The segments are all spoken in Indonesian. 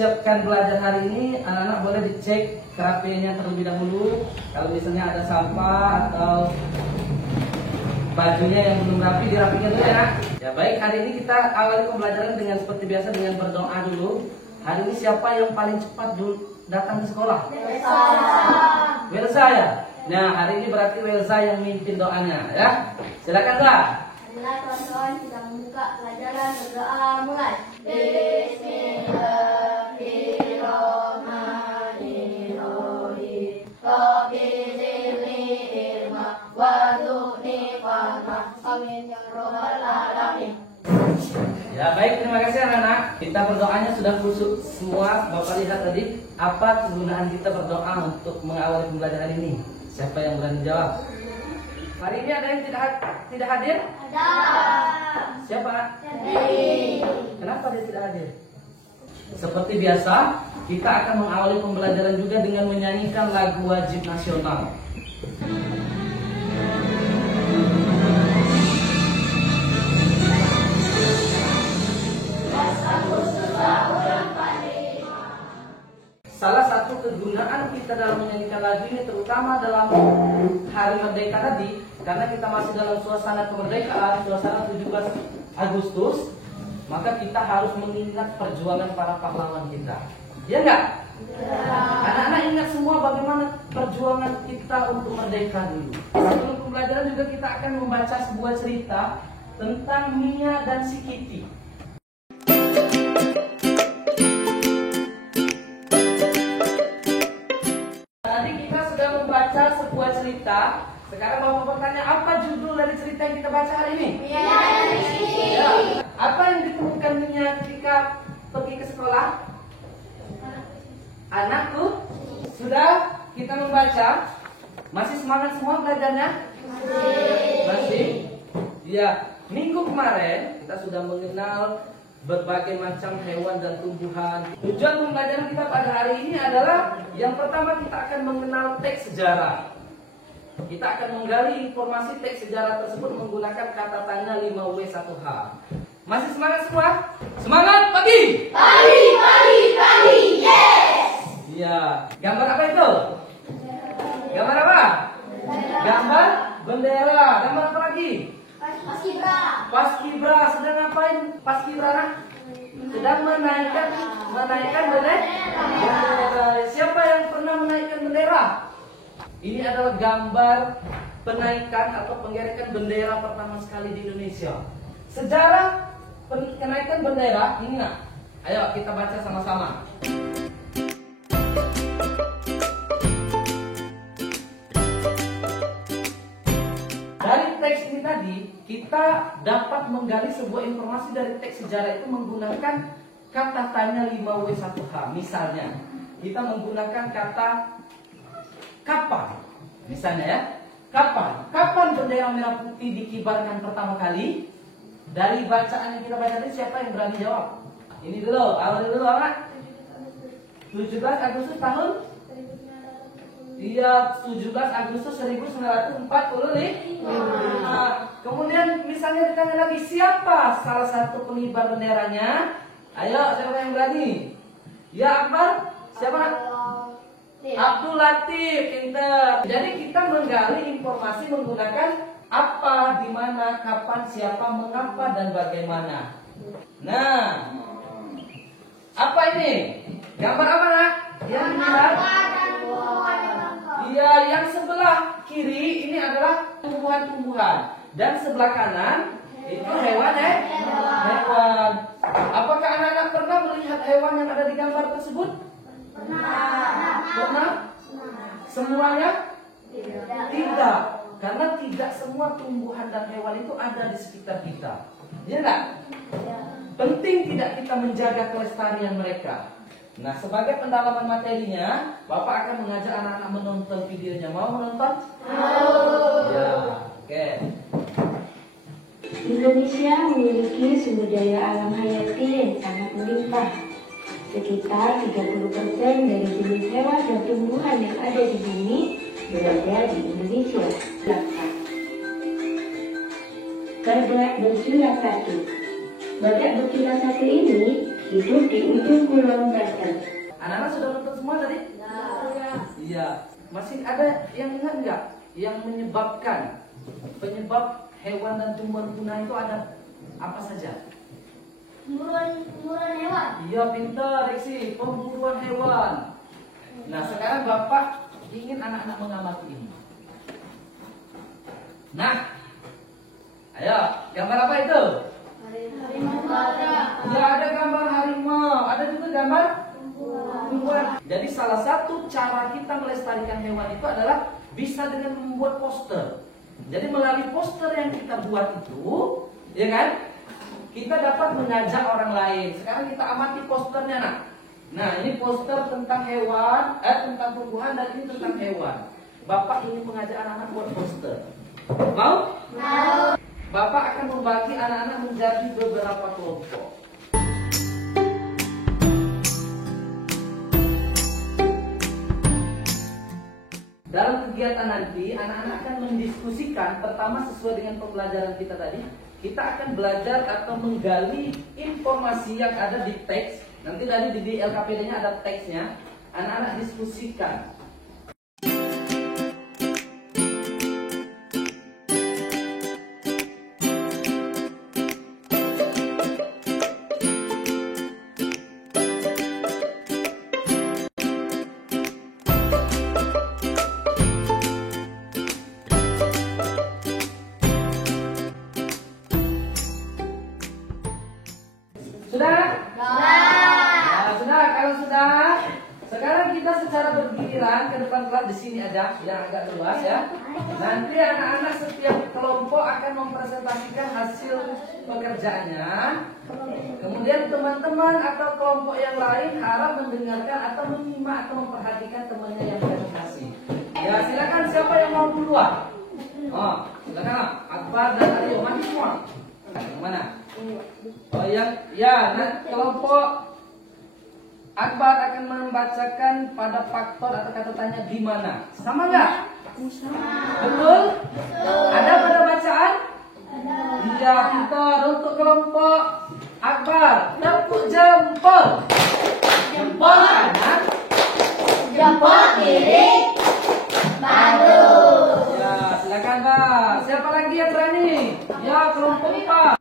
mempersiapkan belajar hari ini, anak-anak boleh dicek kerapiannya terlebih dahulu. Kalau misalnya ada sampah atau bajunya yang belum rapi, dirapikan dulu ya nak. Ya baik, hari ini kita awali pembelajaran dengan seperti biasa dengan berdoa dulu. Hari ini siapa yang paling cepat datang ke sekolah? Welsa ya. Nah hari ini berarti Welsa yang mimpin doanya ya. Silakan Kak. Marilah kawan-kawan kita membuka pelajaran berdoa mulai. Bismillahirrahmanirrahim. Rabbi zidni ilma warzuqni fahma. Amin ya rabbal alamin. Ya baik, terima kasih anak-anak. Kita berdoanya sudah khusyuk semua. Bapak lihat tadi apa kegunaan kita berdoa untuk mengawali pembelajaran ini. Siapa yang berani jawab? Hari ini ada yang tidak hadir? Ada. Siapa? Jadi. Kenapa dia tidak hadir? Seperti biasa, kita akan mengawali pembelajaran juga dengan menyanyikan lagu wajib nasional. Salah satu kegunaan kita dalam menyanyikan lagu ini, terutama dalam Hari Merdeka tadi, karena kita masih dalam suasana kemerdekaan, suasana 17 Agustus, maka kita harus mengingat perjuangan para pahlawan kita. Ya enggak? Anak-anak ingat semua bagaimana perjuangan kita untuk merdeka dulu. Sebelum pembelajaran juga kita akan membaca sebuah cerita tentang Mia dan si Kitty. Tadi kita sudah membaca sebuah cerita. Sekarang Bapak bertanya, apa judul dari cerita yang kita baca hari ini? Ya. Apa yang ditemukan Mia ketika pergi ke sekolah? Anakku, sudah kita membaca. Masih semangat semua belajarnya? Masih. Ya, minggu kemarin kita sudah mengenal berbagai macam hewan dan tumbuhan. Tujuan pembelajaran kita pada hari ini adalah yang pertama kita akan mengenal teks sejarah. Kita akan menggali informasi teks sejarah tersebut menggunakan kata tanya 5W1H. Masih semangat semua? Semangat pagi! Pagi, yes! Iya. Gambar apa itu? Gambar apa? Gambar bendera. Gambar apa lagi? Paskibra. Paskibra. Sedang ngapain Paskibra? Sedang menaikkan bendera. Siapa yang pernah menaikkan bendera? Ini adalah gambar penaikan atau pengerekan bendera pertama sekali di Indonesia. Sejarah kenaikan bendera ini nak. Ayo kita baca sama-sama. Dari teks ini tadi kita dapat menggali sebuah informasi dari teks sejarah itu menggunakan kata tanya 5W1H. Misalnya kita menggunakan kata kapan, misalnya ya, kapan bendera merah putih dikibarkan pertama kali? Dari bacaan yang kita baca tadi, siapa yang berani jawab? Ini dulu, awal dulu anak. 17 Agustus tahun? Iya, 17 Agustus 1945. Kemudian misalnya ditanya lagi, siapa salah satu pengibar benderanya? Ayo, siapa yang berani? Ya Akbar, siapa? Abdul Latif, pinter. Jadi kita menggali informasi menggunakan apa, di mana, kapan, siapa, mengapa, dan bagaimana. Nah, apa ini? Gambar apa nak? Yang dilihat? Iya, yang sebelah kiri ini adalah tumbuhan-tumbuhan, dan sebelah kanan itu hewan hewan. Apakah anak-anak pernah melihat hewan yang ada di gambar tersebut? Pernah? Semuanya? Tidak. Karena tidak semua tumbuhan dan hewan itu ada di sekitar kita. Ya enggak? Penting tidak kita menjaga kelestarian mereka. Nah, sebagai pendalaman materinya, Bapak akan mengajak anak-anak menonton videonya. Mau menonton? Mau. Ya, oke. Indonesia memiliki sumber daya alam hayati yang sangat melimpah. Sekitar 30% dari jenis hewan dan tumbuhan yang ada di bumi berada di Indonesia. Badak bercula satu. Badak bercula satu ini hidup di ujung kulon Banten. Anak-anak sudah nonton semua tadi? Iya. Masih ada yang ingat nggak? Yang menyebabkan penyebab hewan dan tumbuhan punah itu ada apa saja? Pemburuan hewan. Iya, pintar, Reksi. Pemburuan hewan. Nah, sekarang Bapak ingin anak-anak mengamati ini. Nah, ayo, gambar apa itu? Harimau ada. Ya, ada gambar harimau. Ada juga gambar tumbuhan. Jadi salah satu cara kita melestarikan hewan itu adalah bisa dengan membuat poster. Jadi melalui poster yang kita buat itu, ya kan, kita dapat mengajak orang lain. Sekarang kita amati posternya, nak. Nah, ini poster tentang hewan, tentang tumbuhan, dan ini tentang hewan. Bapak ingin mengajak anak-anak buat poster. Mau? Mau. Bapak akan membagi anak-anak menjadi beberapa kelompok. Dalam kegiatan nanti, anak-anak akan mendiskusikan. Pertama, sesuai dengan pembelajaran kita tadi, kita akan belajar atau menggali informasi yang ada di teks. Nanti tadi di LKPD-nya ada teksnya. Anak-anak diskusikan. Sudah? Nah, sudah. Kalau sudah, sekarang kita secara bergiliran ke depan kelas di sini aja, yang agak luas ya. Nanti anak-anak setiap kelompok akan mempresentasikan hasil pekerjaannya. Kemudian teman-teman atau kelompok yang lain harap mendengarkan atau menyimak atau memperhatikan temannya yang presentasi. Ya, silakan siapa yang mau duluan? Oh, silakan Akbar dan Aryo, maju semua. Yang mana? Oh, nah, kelompok Akbar akan membacakan pada faktor atau kata tanya di mana. Sama nggak? Betul? Ada pada bacaan? Iya, pintar. Untuk kelompok Akbar, tepuk jempol. Jempol kanan, Jempol kiri. Bagus. ya, silakan Kak. Siapa lagi yang berani? Ya, kelompok 4.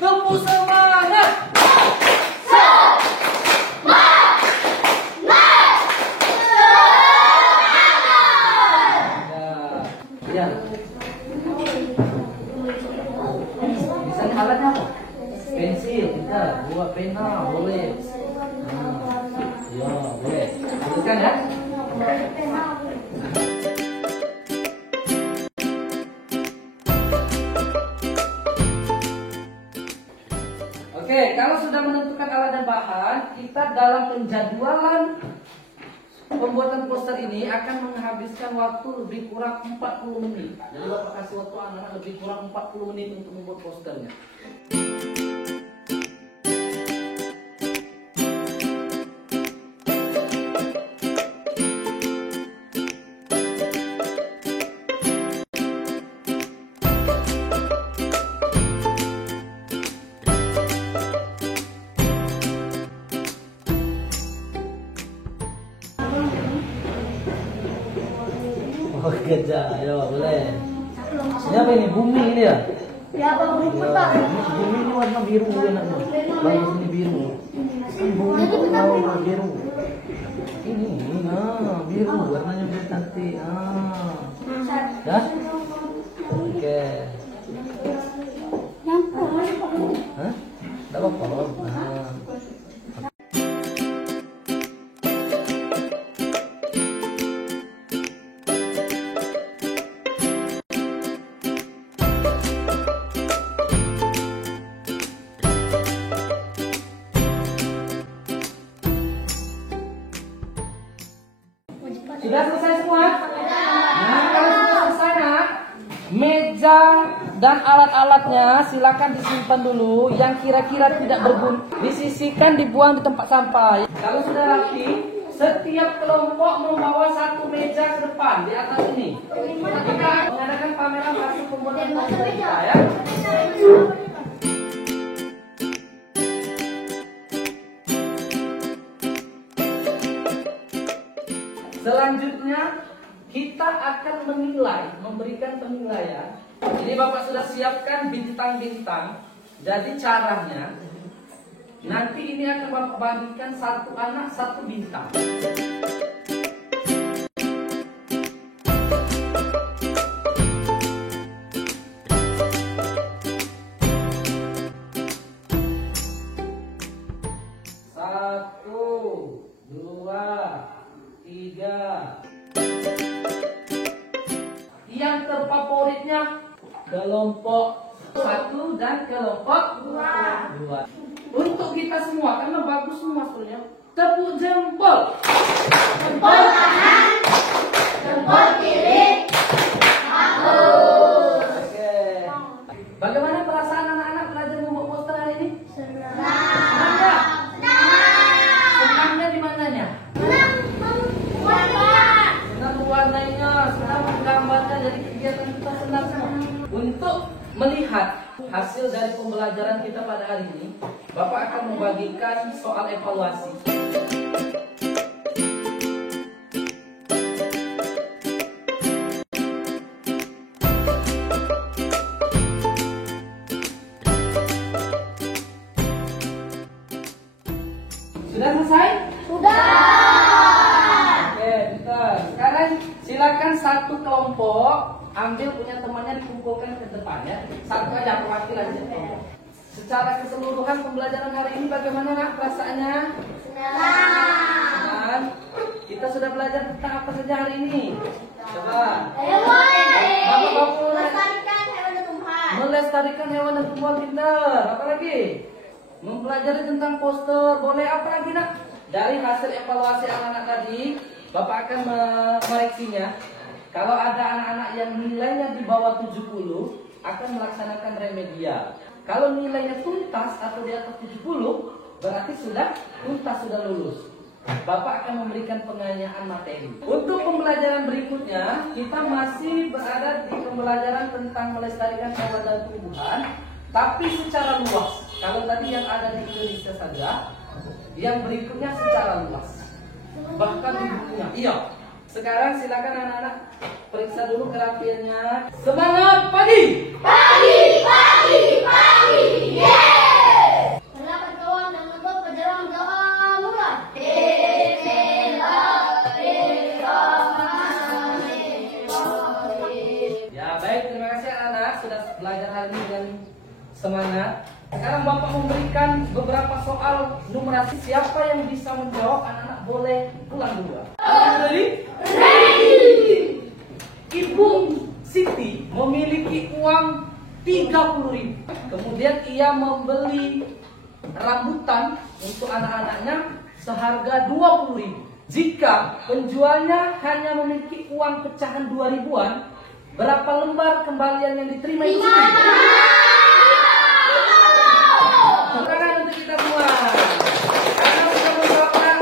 Tepuk semangat. Ya. Bisa alatnya apa? Pensil, kita buat pena, boleh. Ya, boleh. Teruskan ya. Oke, kalau sudah menentukan alat dan bahan, kita dalam penjadwalan pembuatan poster ini akan menghabiskan waktu lebih kurang 40 menit. Jadi Bapak kasih waktu anak-anak lebih kurang 40 menit untuk membuat posternya. Oh, gajah, ya boleh. Ini apa ini? Bumi ini ya? Ya, Bang. Bumi ini warna biru enaknya. Bagus ini biru. Bumi itu warna biru. Ini, biru warnanya biru cantik. Ya? Oke. Hah? Tidak apa-apa. Sudah selesai semua? Nah, kalau sudah selesai, nak, meja dan alat-alatnya silakan disimpan dulu. Yang kira-kira tidak berguna disisihkan, dibuang di tempat sampah. Kalau sudah rapi, Setiap kelompok membawa satu meja ke depan di atas ini. Kita mengadakan pameran hasil pembuatan komputer kita ya. Selanjutnya kita akan menilai, memberikan penilaian. Ini Bapak sudah siapkan bintang-bintang. Jadi caranya nanti ini akan Bapak bagikan satu anak satu bintang. Satu, dua, tiga. Yang terfavoritnya kelompok 1 dan kelompok 2. Untuk kita semua, karena bagus semua sebenarnya. Tepuk jempol. Jempol kanan, jempol kiri. Oke. Bagaimana perasaan anak-anak belajar membuat poster hari ini? Senang. Senang nggak? Senangnya di mananya? Senang warna. Senang mewarnainya, senang menggambarnya. Jadi kegiatan kita senang semua. Untuk melihat hasil dari pembelajaran kita pada hari ini, Bapak akan membagikan soal evaluasi. Sudah selesai? Sudah. Oke, bentar. Sekarang silakan satu kelompok ambil punya temannya dikumpulkan ke depan ya. Satu aja perwakilan aja. Secara keseluruhan pembelajaran hari ini bagaimana nak perasaannya? Senang. Dan kita sudah belajar tentang apa saja hari ini? Coba. Hewan. Melestarikan hewan dan tumbuhan. Melestarikan hewan dan tumbuhan pintar. Apa lagi? Mempelajari tentang poster. Boleh apa lagi nak? Dari hasil evaluasi anak-anak tadi, Bapak akan mereksinya. Kalau ada anak-anak yang nilainya di bawah 70, akan melaksanakan remedial. Kalau nilainya tuntas atau di atas 70, berarti sudah tuntas, sudah lulus. Bapak akan memberikan pengayaan materi. Untuk pembelajaran berikutnya, kita masih berada di pembelajaran tentang melestarikan hewan dan tumbuhan, tapi secara luas. Kalau tadi yang ada di Indonesia saja, yang berikutnya secara luas. Bahkan di bukunya. Iya. Sekarang silakan anak-anak periksa dulu kerapiannya. Semangat pagi! Pagi. Yeay. Selamat kawan dan menutup pelajaran doa mulai. Ya baik, terima kasih anak-anak sudah belajar hari ini dengan semangat. Sekarang Bapak memberikan beberapa soal numerasi. Siapa yang bisa menjawab, anak-anak boleh pulang dulu. Anak-anak ready? Ibu Siti memiliki uang 30.000. Kemudian ia membeli rambutan untuk anak-anaknya seharga 20.000. Jika penjualnya hanya memiliki uang pecahan 2.000-an, berapa lembar kembalian yang diterima Ibu Siti? Tangan untuk kita semua. Karena sudah menjawabkan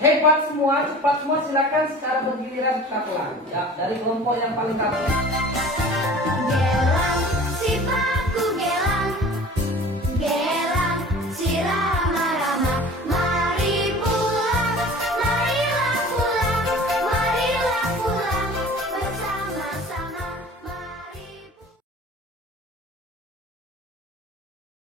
hebat semua, cepat semua, silakan secara bergiliran kita pulang. Ya, dari kelompok yang paling kanan. Jera